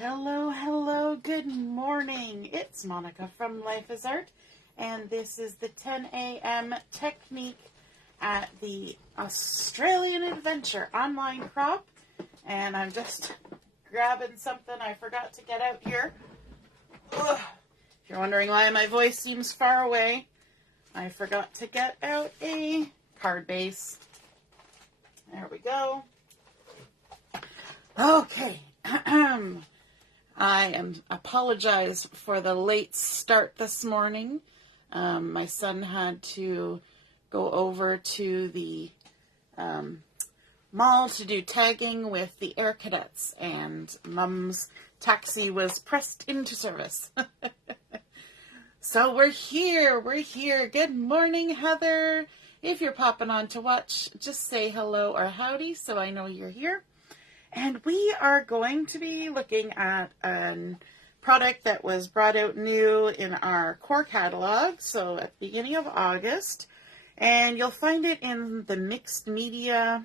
Hello, hello, good morning. It's Monica from Life is Art, and this is the 10 a.m. technique at the Australian Adventure online crop. And I'm just grabbing something I forgot to get out here. Ugh. If you're wondering why my voice seems far away, I forgot to get out a card base. There we go. Okay. I apologize for the late start this morning. My son had to go over to the mall to do tagging with the Air Cadets, and Mom's taxi was pressed into service. So we're here. Good morning, Heather. If you're popping on to watch, just say hello or howdy so I know you're here. And we are going to be looking at a product that was brought out new in our core catalog, so at the beginning of August. And you'll find it in the mixed media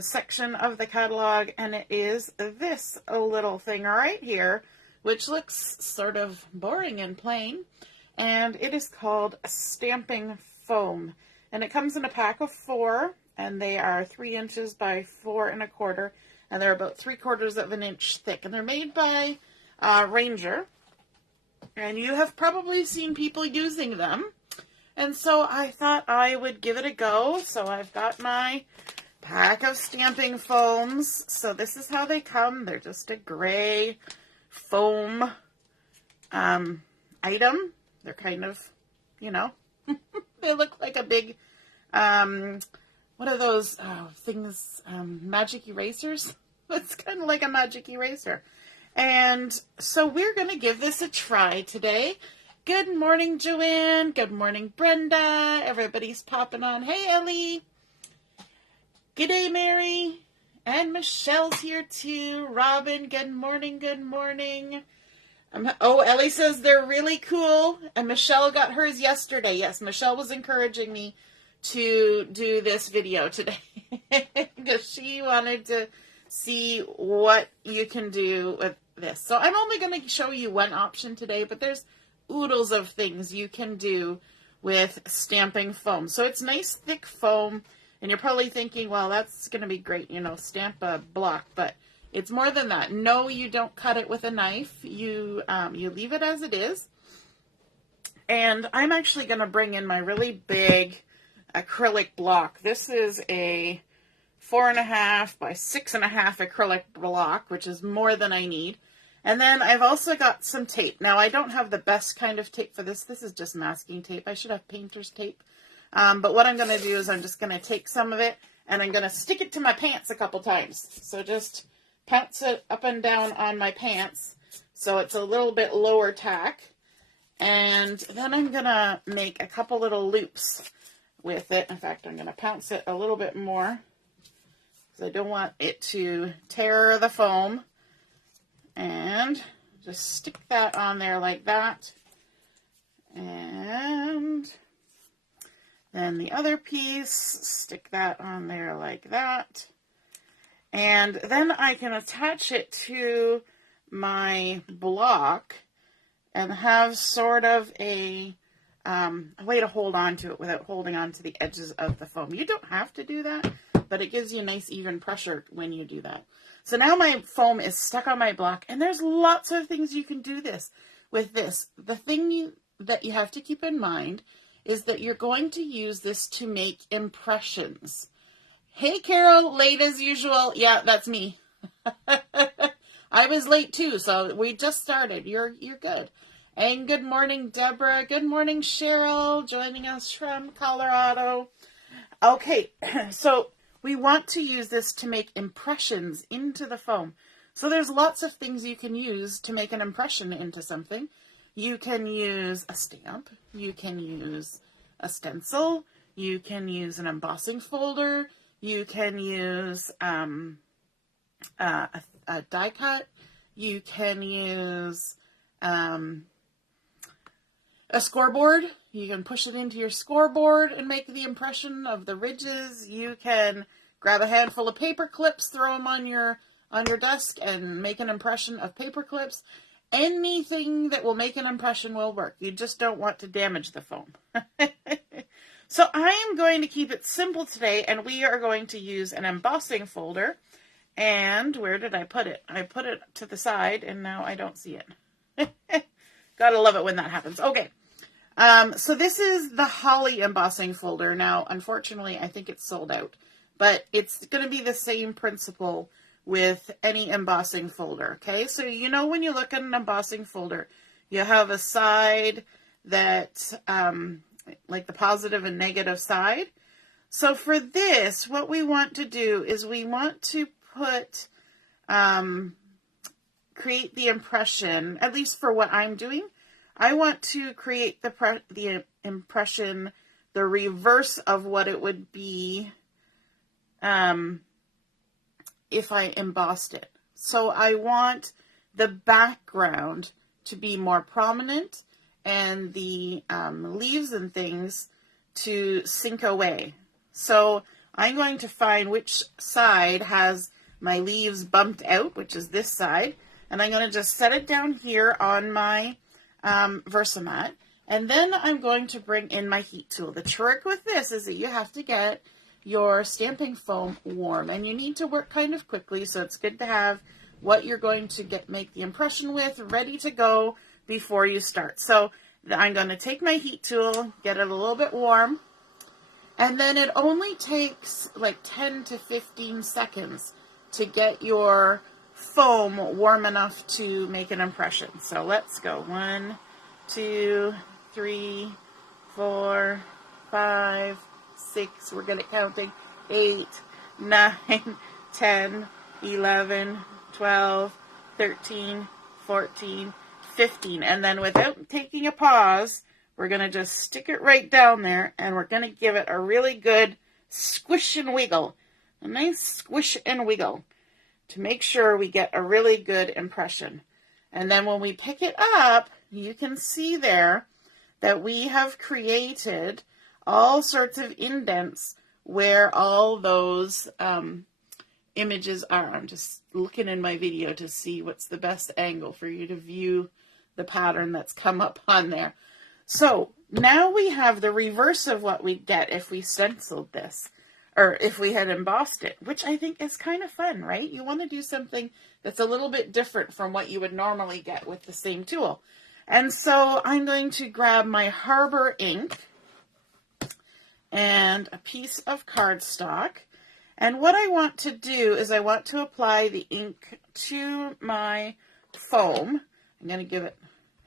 section of the catalog, and it is this little thing right here, which looks sort of boring and plain. And it is called stamping foam. And it comes in a pack of 4, and they are 3 inches by 4 1/4. And they're about 3/4 of an inch thick. And they're made by Ranger. And you have probably seen people using them. And so I thought I would give it a go. So I've got my pack of stamping foams. So this is how they come. They're just a gray foam item. They're kind of, they look like a big, what are those things, magic erasers? It's kind of like a magic eraser. And so we're going to give this a try today. Good morning, Joanne. Good morning, Brenda. Everybody's popping on. Hey, Ellie. G'day, Mary. And Michelle's here too. Robin, good morning, good morning. Ellie says they're really cool. And Michelle got hers yesterday. Yes, Michelle was encouraging me to do this video today because she wanted to see what you can do with this. So I'm only going to show you one option today, but there's oodles of things you can do with stamping foam. So it's nice thick foam, and you're probably thinking, well, that's going to be great, stamp a block, but it's more than that. No, you don't cut it with a knife. You leave it as it is. And I'm actually going to bring in my really big acrylic block. This is a 4.5 by 6.5 acrylic block, which is more than I need. And then I've also got some tape. Now, I don't have the best kind of tape for this. This is just masking tape. I should have painter's tape. But what I'm going to do is I'm just going to take some of it and I'm going to stick it to my pants a couple times. So just pounce it up and down on my pants so it's a little bit lower tack. And then I'm going to make a couple little loops with it. In fact, I'm going to pounce it a little bit more because I don't want it to tear the foam. And just stick that on there like that. And then the other piece, stick that on there like that. And then I can attach it to my block and have sort of a way to hold on to it without holding on to the edges of the foam. You don't have to do that, but it gives you a nice even pressure when you do that. So now my foam is stuck on my block, and there's lots of things you can do with this. The thing that you have to keep in mind is that you're going to use this to make impressions. Hey, Carol, late as usual. Yeah, that's me. I was late too, so we just started. You're good. And good morning, Deborah. Good morning, Cheryl, joining us from Colorado. Okay, so we want to use this to make impressions into the foam. So there's lots of things you can use to make an impression into something. You can use a stamp. You can use a stencil. You can use an embossing folder. You can use a die cut. You can use a scoreboard. You can push it into your scoreboard and make the impression of the ridges. You can grab a handful of paper clips, throw them on your on your desk and make an impression of paper clips. Anything that will make an impression will work. You just don't want to damage the foam. So I am going to keep it simple today, and we are going to use an embossing folder. And where did I put it? I put it to the side, and now I don't see it. Gotta love it when that happens. Okay. So this is the Holly embossing folder. Now, unfortunately, I think it's sold out. But it's going to be the same principle with any embossing folder. Okay? So you know when you look at an embossing folder, you have a side that, like the positive and negative side. So for this, what we want to do is we want to put, create the impression, at least for what I'm doing, I want to create the impression, the reverse of what it would be if I embossed it. So I want the background to be more prominent and the leaves and things to sink away. So I'm going to find which side has my leaves bumped out, which is this side, and I'm going to just set it down here on my Versamat, and then I'm going to bring in my heat tool. The trick with this is that you have to get your stamping foam warm, and you need to work kind of quickly, so it's good to have what you're going to make the impression with ready to go before you start. So I'm going to take my heat tool, get it a little bit warm, and then it only takes like 10 to 15 seconds to get your foam warm enough to make an impression. So let's go. 1, 2, 3, 4, 5, 6. We're good at counting. 8, 9, 10, 11, 12, 13, 14, 15. And then without taking a pause, we're going to just stick it right down there, and we're going to give it a really good squish and wiggle. A nice squish and wiggle to make sure we get a really good impression. And then when we pick it up, you can see there that we have created all sorts of indents where all those images are. I'm just looking in my video to see what's the best angle for you to view the pattern that's come up on there. So now we have the reverse of what we'd get if we stenciled this, or if we had embossed it, which I think is kind of fun, right? You want to do something that's a little bit different from what you would normally get with the same tool. And so I'm going to grab my Harbour ink and a piece of cardstock. And what I want to do is I want to apply the ink to my foam. I'm going to give it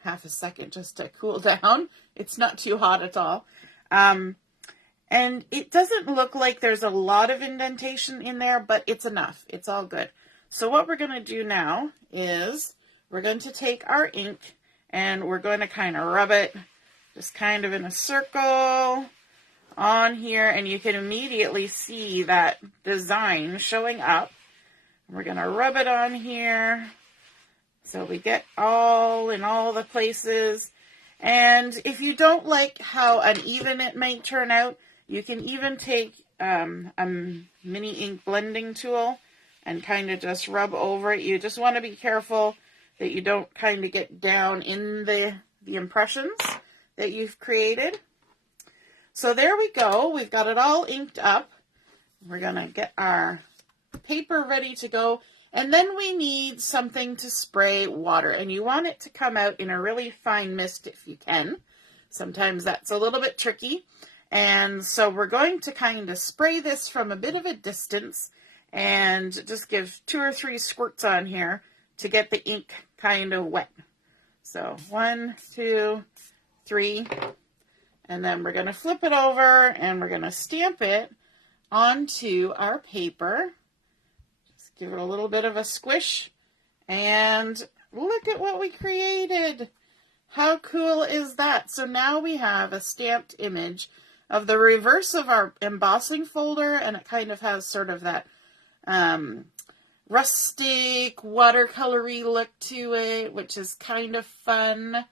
half a second just to cool down. It's not too hot at all. And it doesn't look like there's a lot of indentation in there, but it's enough. It's all good. So what we're going to do now is we're going to take our ink and we're going to kind of rub it just kind of in a circle on here, and you can immediately see that design showing up. We're going to rub it on here so we get all in all the places. And if you don't like how uneven it might turn out, you can even take a mini ink blending tool and kind of just rub over it. You just want to be careful that you don't kind of get down in the impressions that you've created. So there we go. We've got it all inked up. We're going to get our paper ready to go. And then we need something to spray water. And you want it to come out in a really fine mist if you can. Sometimes that's a little bit tricky. And so we're going to kind of spray this from a bit of a distance and just give 2 or 3 squirts on here to get the ink kind of wet. So 1, 2, 3. And then we're going to flip it over and we're going to stamp it onto our paper. Just give it a little bit of a squish. And look at what we created. How cool is that? So now we have a stamped image of the reverse of our embossing folder, and it kind of has sort of that rustic, watercolory look to it, which is kind of fun.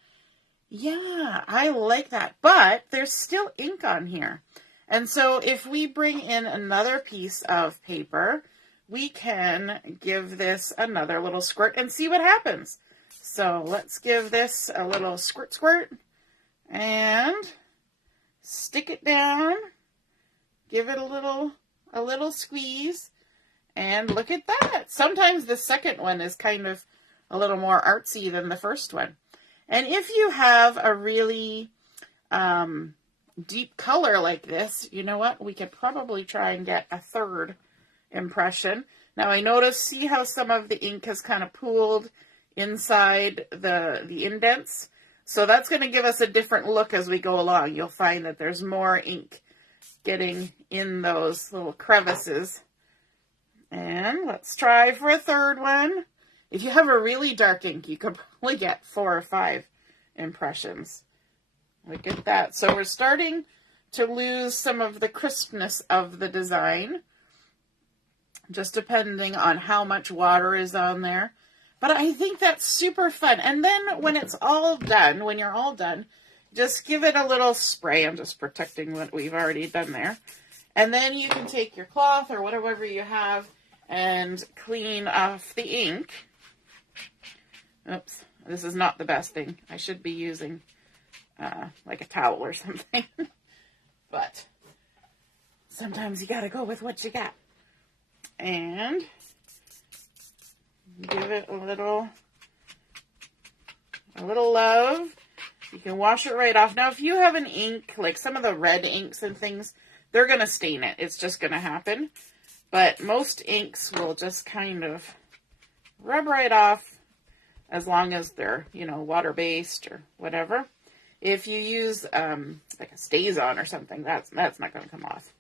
Yeah, I like that. But there's still ink on here. And so if we bring in another piece of paper, we can give this another little squirt and see what happens. So let's give this a little squirt squirt and stick it down, give it a little squeeze, and look at that. Sometimes the second one is kind of a little more artsy than the first one. And if you have a really deep color like this, you know what? We could probably try and get a third impression. Now I notice, see how some of the ink has kind of pooled inside the indents? So that's going to give us a different look as we go along. You'll find that there's more ink getting in those little crevices. And let's try for a third one. If you have a really dark ink, you could probably get 4 or 5 impressions. Look at that. So we're starting to lose some of the crispness of the design, just depending on how much water is on there. But I think that's super fun. And then when it's all done, when you're all done, just give it a little spray. I'm just protecting what we've already done there. And then you can take your cloth or whatever you have and clean off the ink. Oops, this is not the best thing. I should be using like a towel or something. But sometimes you gotta go with what you got. And give it a little love. You can wash it right off. Now, if you have an ink, like some of the red inks and things, they're going to stain it. It's just going to happen. But most inks will just kind of rub right off as long as they're, you know, water-based or whatever. If you use like a StazOn or something, that's not going to come off.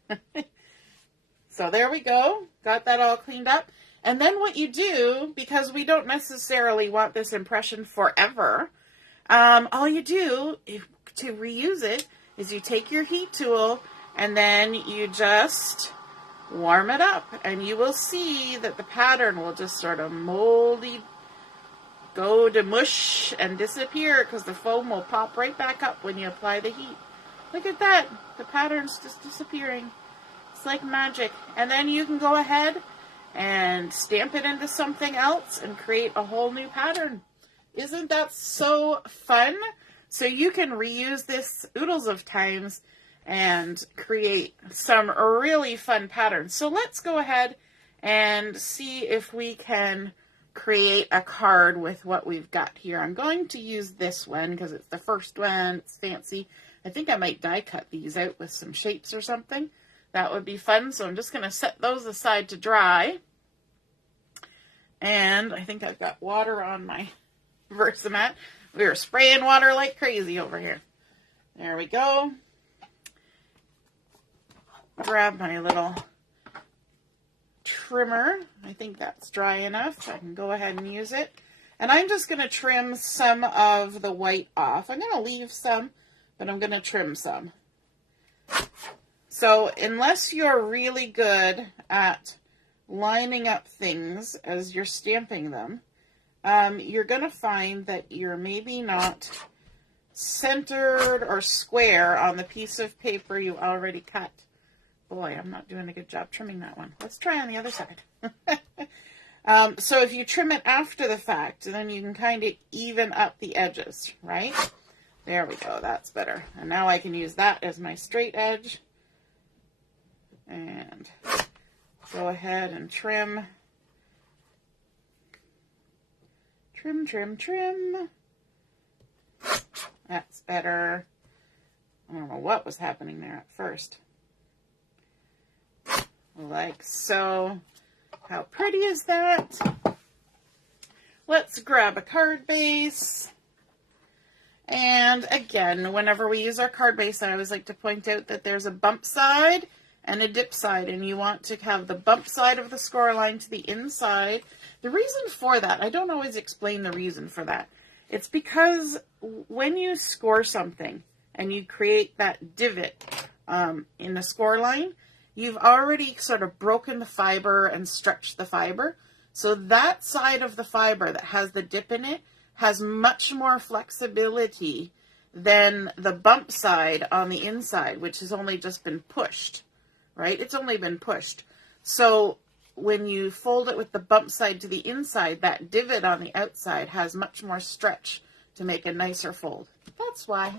So there we go. Got that all cleaned up. And then what you do, because we don't necessarily want this impression forever, all you do to reuse it is you take your heat tool and then you just warm it up. And you will see that the pattern will just sort of moldy, go to mush and disappear because the foam will pop right back up when you apply the heat. Look at that. The pattern's just disappearing. It's like magic. And then you can go ahead and stamp it into something else and create a whole new pattern. Isn't that so fun? So you can reuse this oodles of times and create some really fun patterns. So let's go ahead and see if we can create a card with what we've got here. I'm going to use this one because it's the first one. It's fancy. I think I might die cut these out with some shapes or something. That would be fun. So I'm just going to set those aside to dry. And I think I've got water on my Versamat. We are spraying water like crazy over here. There we go. Grab my little trimmer. I think that's dry enough. So I can go ahead and use it. And I'm just going to trim some of the white off. I'm going to leave some, but I'm going to trim some. So unless you're really good at lining up things as you're stamping them, you're going to find that you're maybe not centered or square on the piece of paper you already cut. Boy, I'm not doing a good job trimming that one. Let's try on the other side. So if you trim it after the fact, then you can kind of even up the edges, right? There we go. That's better. And now I can use that as my straight edge. And go ahead and trim. Trim, trim, trim. That's better. I don't know what was happening there at first. Like so. How pretty is that? Let's grab a card base. And again, whenever we use our card base, I always like to point out that there's a bump side and a dip side, and you want to have the bump side of the score line to the inside. The reason for that, I don't always explain the reason for that. It's because when you score something and you create that divot in the score line, you've already sort of broken the fiber and stretched the fiber. So that side of the fiber that has the dip in it has much more flexibility than the bump side on the inside, which has only just been pushed, right? It's only been pushed. So when you fold it with the bump side to the inside, that divot on the outside has much more stretch to make a nicer fold. That's why.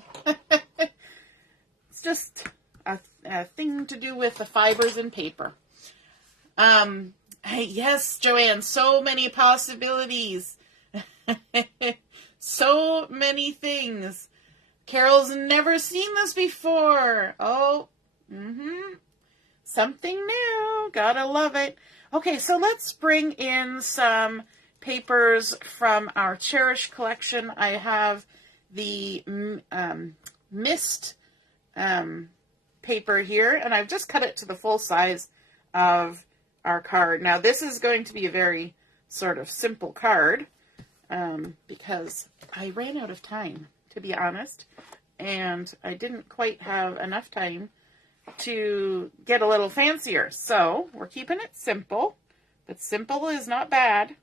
It's just a thing to do with the fibers and paper. Yes, Joanne, so many possibilities. So many things. Carol's never seen this before. Oh, something new. Gotta love it. Okay, so let's bring in some papers from our Cherish collection. I have the mist paper here, and I've just cut it to the full size of our card. Now, this is going to be a very sort of simple card because I ran out of time, to be honest, and I didn't quite have enough time to get a little fancier. So we're keeping it simple, but simple is not bad,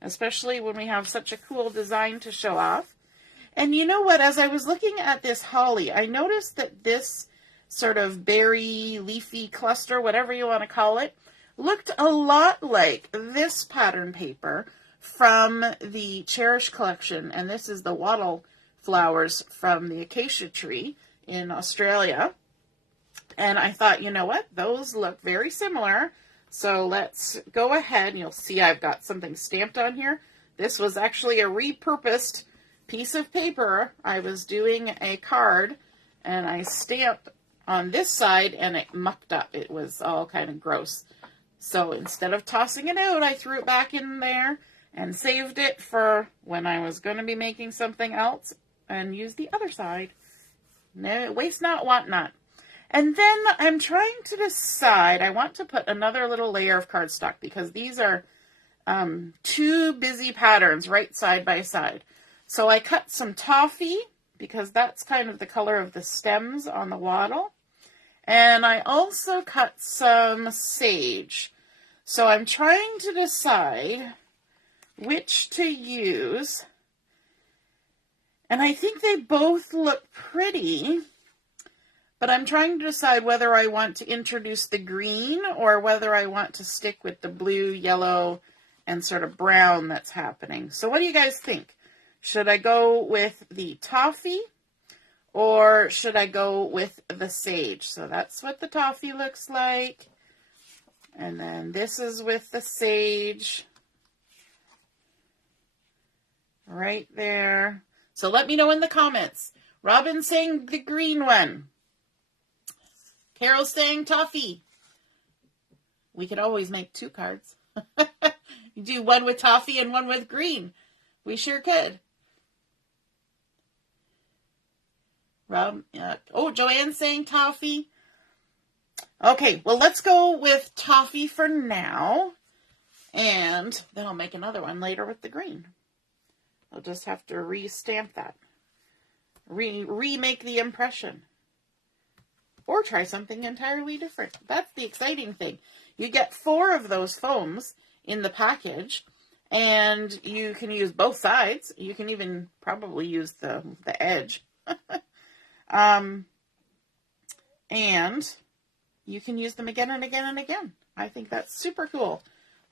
especially when we have such a cool design to show off. And you know what? As I was looking at this holly, I noticed that this sort of berry, leafy cluster, whatever you want to call it, looked a lot like this pattern paper from the Cherish collection. And this is the wattle flowers from the acacia tree in Australia. And I thought, you know what? Those look very similar. So let's go ahead. You'll see I've got something stamped on here. This was actually a repurposed piece of paper. I was doing a card and I stamped on this side and it mucked up. It was all kind of gross. So instead of tossing it out, I threw it back in there and saved it for when I was going to be making something else and use the other side. No, waste not, want not. And then I'm trying to decide, I want to put another little layer of cardstock because these are two busy patterns right side by side. So I cut some Toffee because that's kind of the color of the stems on the wattle. And I also cut some sage. So I'm trying to decide which to use. And I think they both look pretty. But I'm trying to decide whether I want to introduce the green or whether I want to stick with the blue, yellow, and sort of brown that's happening. So what do you guys think? Should I go with the Toffee or should I go with the sage? So that's what the Toffee looks like. And then this is with the sage. Right there. So let me know in the comments. Robin's saying the green one. Carol's saying Toffee. We could always make two cards. You do one with Toffee and one with green. We sure could. Joanne's saying Toffee. Okay, well, let's go with Toffee for now. And then I'll make another one later with the green. I'll just have to re-stamp that. Remake the impression. Or try something entirely different. That's the exciting thing. You get 4 of those foams in the package, and you can use both sides. You can even probably use the edge. And you can use them again and again and again. I think that's super cool.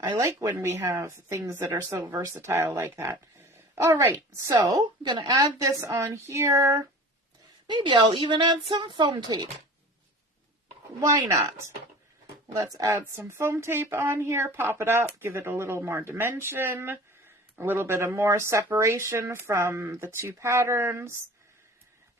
I like when we have things that are so versatile like that. All right, so I'm going to add this on here. Maybe I'll even add some foam tape. Why not? Let's add some foam tape on here, pop it up, give it a little more dimension, a little bit of more separation from the two patterns.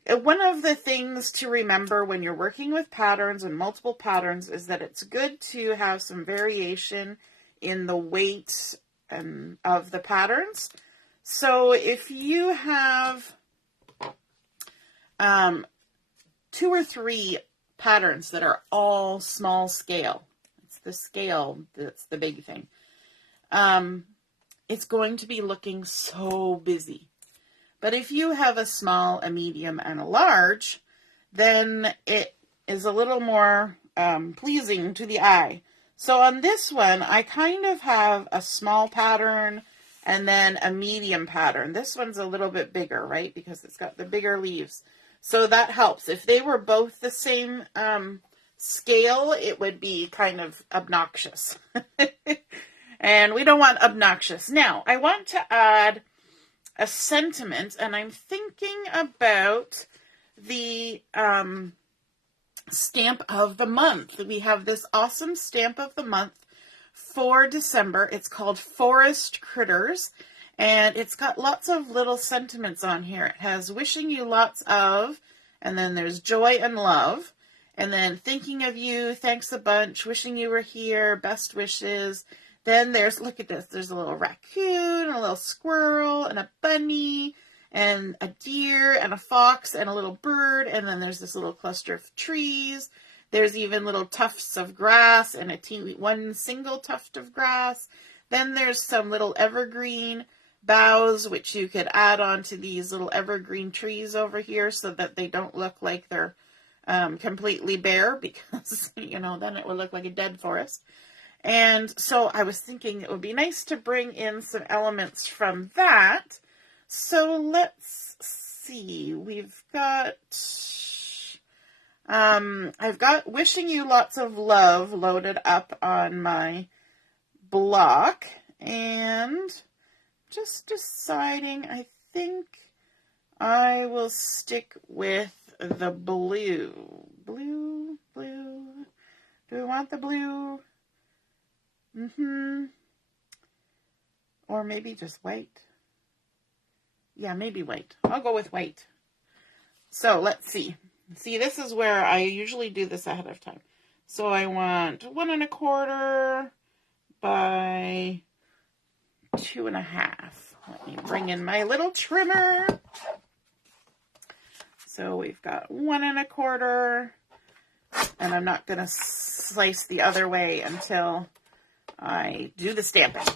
One of the things to remember when you're working with patterns and multiple patterns is that it's good to have some variation in the weight of the patterns. So if you have 2 or 3 patterns that are all small scale, it's the scale that's the big thing, it's going to be looking so busy. But if you have a small, a medium, and a large, then it is a little more pleasing to the eye. So on this one, I kind of have a small pattern and then a medium pattern. This one's a little bit bigger, right? Because it's got the bigger leaves. So that helps. If they were both the same scale, it would be kind of obnoxious. And we don't want obnoxious. Now, I want to add a sentiment, and I'm thinking about the stamp of the month. We have this awesome stamp of the month for December. It's called Forest Critters, and it's got lots of little sentiments on here. It has wishing you lots of, and then there's joy and love, and then thinking of you, thanks a bunch, wishing you were here, best wishes. Then there's, look at this, there's a little raccoon, and a little squirrel, and a bunny, and a deer, and a fox, and a little bird, and then there's this little cluster of trees. There's even little tufts of grass, and one single tuft of grass. Then there's some little evergreen boughs, which you could add on to these little evergreen trees over here so that they don't look like they're completely bare, because, then it would look like a dead forest. And so I was thinking it would be nice to bring in some elements from that. So let's see. We've got, I've got wishing you lots of love loaded up on my block, and just deciding, I think I will stick with the blue. Blue. Do we want the blue? Or maybe just white. Yeah, maybe white. I'll go with white. So let's see. See, this is where I usually do this ahead of time. So I want 1 1/4 by 2 1/2. Let me bring in my little trimmer. So we've got 1 1/4, and I'm not going to slice the other way until I do the stamping.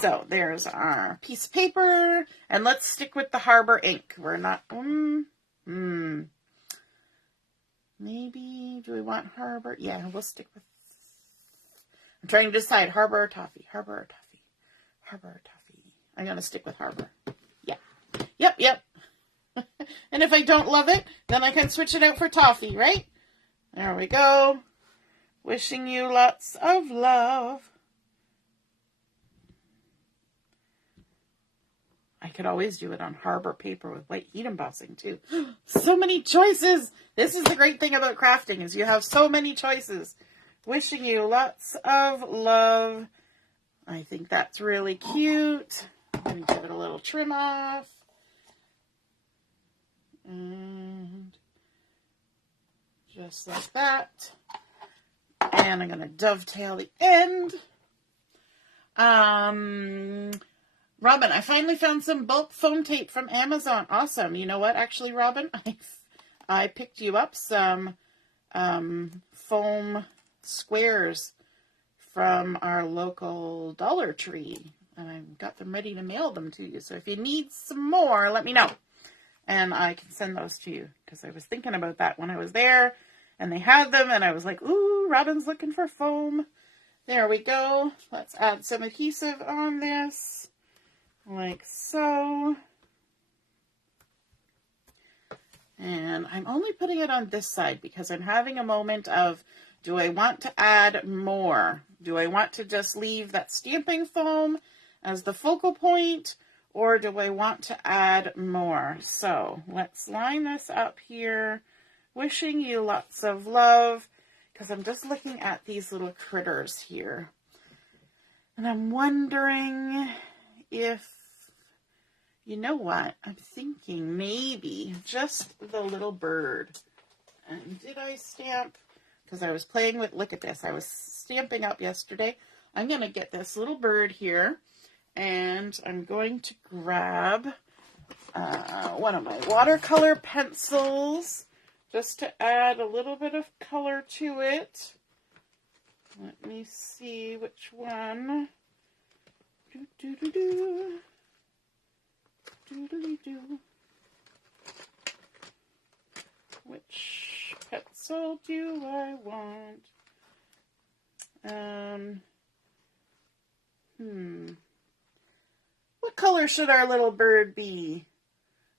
So there's our piece of paper, and let's stick with the Harbour ink. We're not, maybe, do we want Harbour? Yeah, we'll stick with, I'm trying to decide, Harbour or Toffee, Harbour or Toffee, Harbour or Toffee. I'm going to stick with Harbour. Yeah. Yep. And if I don't love it, then I can switch it out for Toffee, right? There we go. Wishing you lots of love. I could always do it on Harbour paper with white heat embossing too. So many choices. This is the great thing about crafting, is you have so many choices. Wishing you lots of love. I think that's really cute. I'm going to give it a little trim off. And just like that. And I'm going to dovetail the end. Robin, I finally found some bulk foam tape from Amazon. Awesome. You know what? Actually, Robin, I picked you up some foam squares from our local Dollar Tree. And I've got them ready to mail them to you. So if you need some more, let me know. And I can send those to you. Because I was thinking about that when I was there. And they had them. And I was like, ooh, Robin's looking for foam. There we go. Let's add some adhesive on this. Like so. And I'm only putting it on this side because I'm having a moment of, do I want to add more? Do I want to just leave that stamping foam as the focal point, or do I want to add more? So let's line this up here. Wishing you lots of love, because I'm just looking at these little critters here. And I'm wondering if, you know what, I'm thinking maybe just the little bird. And did I stamp? Because I was playing with, look at this, I was stamping up yesterday. I'm going to get this little bird here, and I'm going to grab one of my watercolor pencils just to add a little bit of color to it. Let me see which one. Which pencil do I want? What color should our little bird be?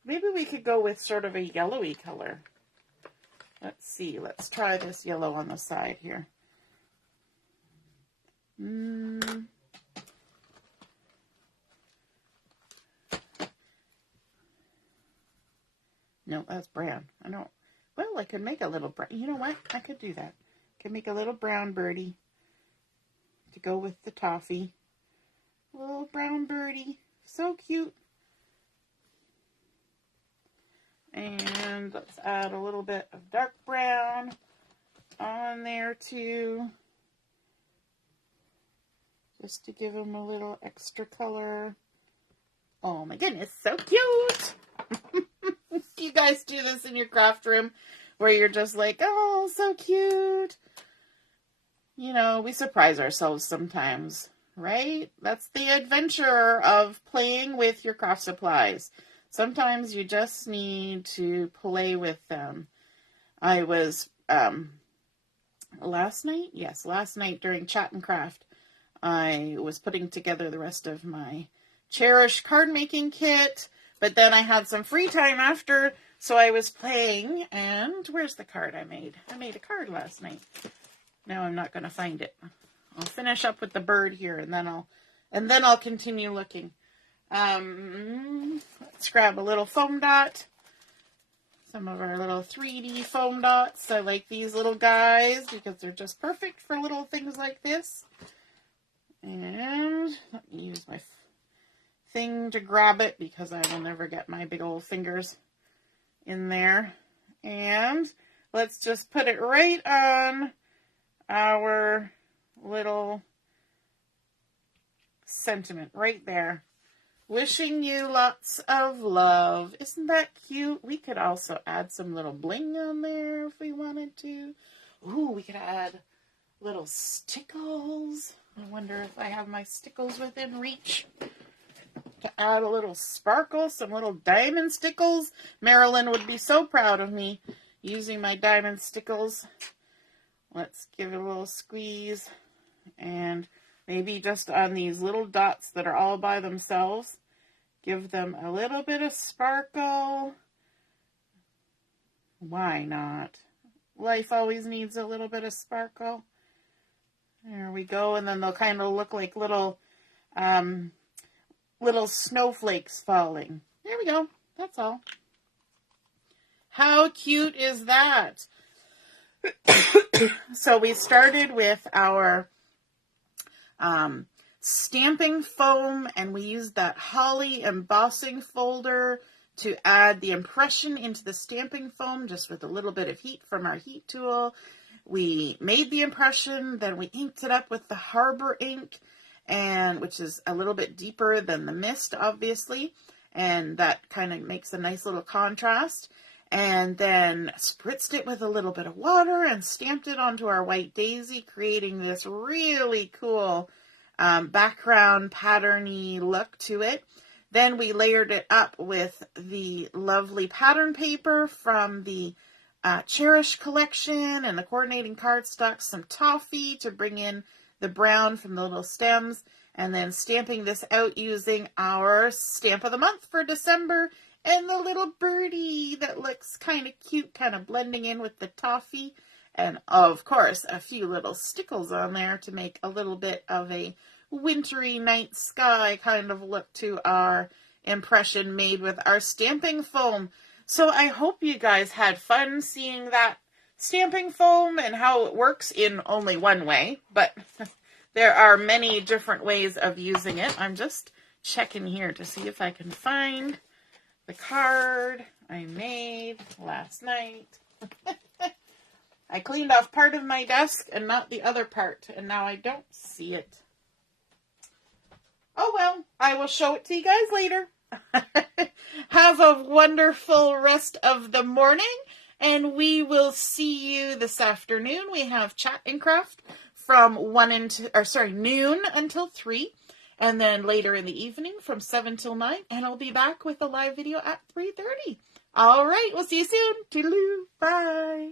Maybe we could go with sort of a yellowy color. Let's see. Let's try this yellow on the side here. No, that's brown. I don't. Well, I could make a little brown. You know what? I could do that. I could make a little brown birdie to go with the toffee. A little brown birdie. So cute. And let's add a little bit of dark brown on there too. Just to give them a little extra color. Oh my goodness, so cute! You guys do this in your craft room where you're just like, oh, so cute. You know, we surprise ourselves sometimes, right? That's the adventure of playing with your craft supplies. Sometimes you just need to play with them. I was, last night during Chat and Craft, I was putting together the rest of my Cherish card making kit, but then I had some free time after, so I was playing, and where's the card I made? I made a card last night. Now I'm not going to find it. I'll finish up with the bird here, and then I'll continue looking. Let's grab a little foam dot. Some of our little 3D foam dots. I like these little guys because they're just perfect for little things like this. And let me use my thing to grab it because I will never get my big old fingers in there. And let's just put it right on our little sentiment right there. Wishing you lots of love. Isn't that cute? We could also add some little bling on there if we wanted to. Ooh, we could add little stickles. I wonder if I have my stickles within reach to add a little sparkle, some little diamond stickles. Marilyn would be so proud of me using my diamond stickles. Let's give it a little squeeze, and maybe just on these little dots that are all by themselves, give them a little bit of sparkle. Why not? Life always needs a little bit of sparkle. There we go, and then they'll kind of look like little snowflakes falling. There we go. That's all. How cute is that? So we started with our stamping foam, and we used that holly embossing folder to add the impression into the stamping foam just with a little bit of heat from our heat tool. We made the impression, then we inked it up with the Harbour ink, and which is a little bit deeper than the mist, obviously, and that kind of makes a nice little contrast. And then spritzed it with a little bit of water and stamped it onto our white daisy, creating this really cool background patterny look to it. Then we layered it up with the lovely pattern paper from the Cherish collection and the coordinating cardstock, some Toffee to bring in the brown from the little stems, and then stamping this out using our stamp of the month for December and the little birdie that looks kind of cute, kind of blending in with the Toffee, and of course a few little stickles on there to make a little bit of a wintry night sky kind of look to our impression made with our stamping foam. So I hope you guys had fun seeing that stamping foam and how it works in only one way, but there are many different ways of using it. I'm just checking here to see if I can find the card I made last night. I cleaned off part of my desk and not the other part, and now I don't see it. Oh well, I will show it to you guys later. Have a wonderful rest of the morning, and we will see you this afternoon. We have Chat and Craft from noon until 3, and then later in the evening from 7 till 9, and I'll be back with a live video at 3:30. All right, we'll see you soon. Toodaloo. Bye.